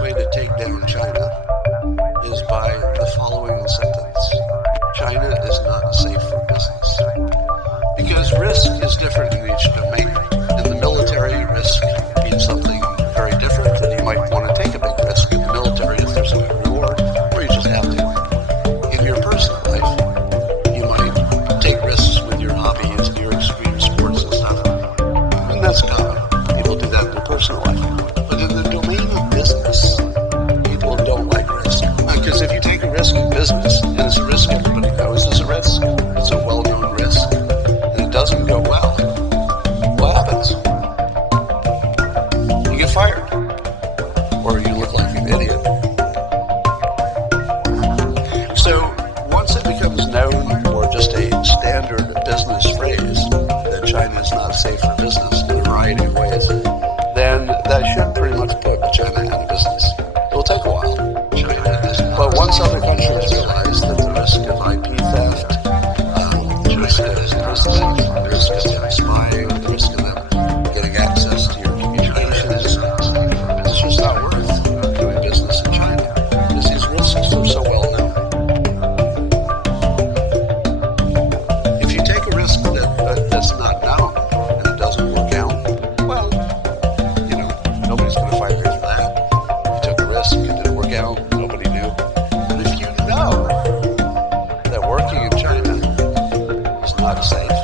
way to take down China is by the following sentence. China is not safe for business. Because risk is different in each domain. In the military, risk means something very different, and you might want to take a big risk in the military if there's a reward, or you just have to. In your personal life, you might take risks with your hobbies and your extreme sports and stuff. And that's common. People do that in their personal life. But in the domain of business, people don't like risk. Because if you take a risk in business, and it's a risk everybody knows is a risk, it's a well-known risk, and it doesn't go well, what happens? You get fired. Or you look like an idiot. So once it becomes known, or just a standard business phrase, that China is not safe for business in a variety of ways, then that should pretty much put China out of business. It'll take a while. But once other countries realize that the risk of IP theft, the risk of imprisonment, the risk of spying, the risk of them getting access to your communications, it's just not worth doing business in China, because these risks are so well known. If you take a risk that's not known and it doesn't work out, well, nobody's going to fire you for that. You took a risk, it didn't work out, nobody knew. But if you know that working in China is not safe,